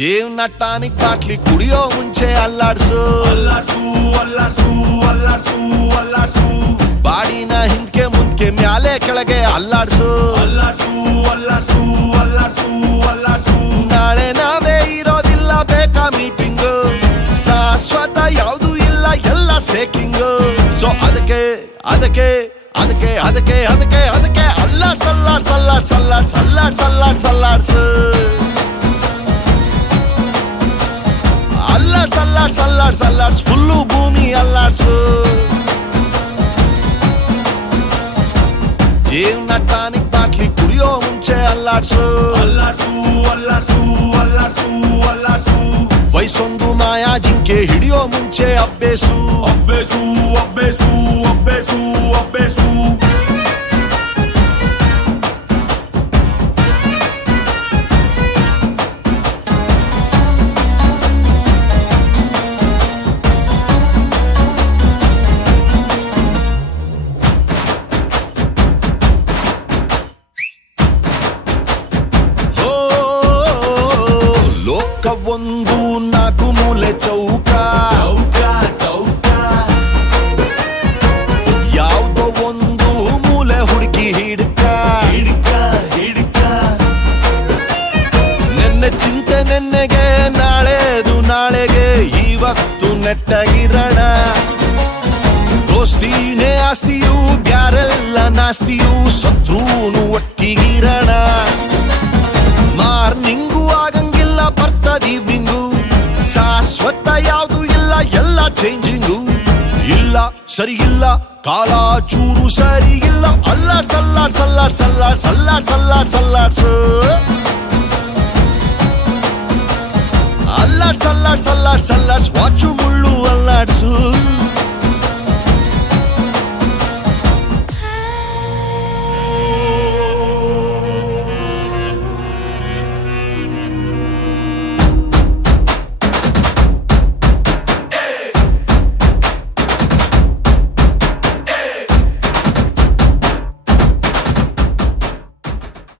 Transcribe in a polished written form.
ಜೀವನ tonic bottle ಕುಡಿಯೋ ಮುಂಚೆ ಅಲ್ಲಾಡ್ಸು ಅಲ್ಲಾಡ್ಸು ಅಲ್ಲಾಡ್ಸು ಅಲ್ಲಾಡ್ಸು ಅಲ್ಲಾಡ್ಸು ಬಾಡಿನ ಹಿಂದ್ಕೆ ಮುಂದ್ಕೆ ಮ್ಯಾಲೆ ಕೆಳಗೆ ಅಲ್ಲಾಡ್ಸು ಅಲ್ಲಾಡ್ಸು ಅಲ್ಲಾಡ್ಸು ಅಲ್ಲಾಡ್ಸು ಅಲ್ಲಾಡ್ಸು ನಾಳೆ ನಾವೇ ಇರೋದಿಲ್ಲ ಬೇಕಾ ಮೀಟಿಂಗ್ ಶಾಶ್ವತ ಯಾವುದು ಇಲ್ಲ ಎಲ್ಲ ಸೇಕಿಂಗ್ ಸೊ ಅದಕ್ಕೆ ಅದಕ್ಕೆ ಅದಕ್ಕೆ ಅದಕ್ಕೆ ಅದಕ್ಕೆ ಅದಕ್ಕೆ ಅಲ್ಲಾಡ್ಸ್ ಅಲ್ಲಾಡ್ಸ್ ಅಲ್ಲಾಡ್ಸ್ ಅಲ್ಲಾಡ್ಸ್ ಅಲ್ಲಾಡ್ಸ್ ಅಲ್ಲಾಡ್ಸ್ ಅಲ್ಲಾಡ್ಸು ಅಲ್ಲಾಡ್ಸ್ ಅಲ್ಲಾಡ್ಸ್ ಅಲ್ಲಾಡ್ಸ್ ಅಲ್ಲಾಡ್ಸ್ ಫುಲ್ಲು ಭೂಮಿ ಅಲ್ಲಾಡ್ಸು ಜೀವನ ಟಾನಿಕ್ ಬಾಟ್ಲಿ ಕುಡಿಯೋ ಮುಂಚೆ ಅಲ್ಲಾಡ್ಸು ಅಲ್ಲಾಡ್ಸು ಅಲ್ಲಾಡ್ಸು ಅಲ್ಲಾಡ್ಸು ಅಲ್ಲಾಡ್ಸು ವಯಸ್ಸೊಂದು ಮಾಯಾ ಜಿಂಕೆ ಹಿಡಿಯೋ ಮುಂಚೆ ಅಬ್ಬೇಸು ಅಬ್ಬೇಸು ಅಬ್ಬೇಸು ಅಬ್ಬೇಸು ಅಬ್ಬೇಸು ಒಂದು ನಾಲ್ಕು ಮೂಲೆ ಚೌಕ ಚೌಕ ಚೌಕ ಯಾವುದೋ ಒಂದು ಮೂಲೆ ಹುಡುಕಿ ಹಿಡ್ಕ ಹಿಡ್ಕ ಹಿಡ್ಕ ನೆನ್ನೆ ಚಿಂತೆ ನೆನ್ನೆಗೆ ನಾಳೆದು ನಾಳೆಗೆ ಇವತ್ತು ನೆಟ್ಟಗಿರೋಣ ದೋಸ್ತಿನೇ ಆಸ್ತಿಯು ಬ್ಯಾರೆಲ್ಲ ನಾಸ್ತಿಯು ಶತ್ರುನು ಒಟ್ಟಿಗಿರೋಣ ಮಾರ್ನಿಂಗು ಆಗಂಗಿಲ್ಲ ಬರ್ತದ ಈವ್ನಿಂಗು ಶಾಶ್ವತ ಯಾವುದು ಇಲ್ಲ ಎಲ್ಲ ಚೇಂಜಿಂಗು ಇಲ್ಲ ಸರಿ ಇಲ್ಲ ಕಾಲ ಚೂರು ಸರಿ ಇಲ್ಲ ಅಲ್ಲಾಡ್ಸ್ ಅಲ್ಲಾಡ್ಸ್ ಅಲ್ಲಾಡ್ಸ್ ಅಲ್ಲಾಡ್ಸ್ ಅಲ್ಲಾಡ್ಸ್ ಅಲ್ಲಾಡ್ಸ್ ಅಲ್ಲಾಡ್ಸ್ ಅಲ್ಲಾಡ್ಸ್ ಅಲ್ಲಾಡ್ಸ್ ಅಲ್ಲಾಡ್ಸ್ ಅಲ್ಲಾಡ್ಸ್ ವಾಚು ಮುಳ್ಳು ಅಲ್ಲಾಡ್ಸು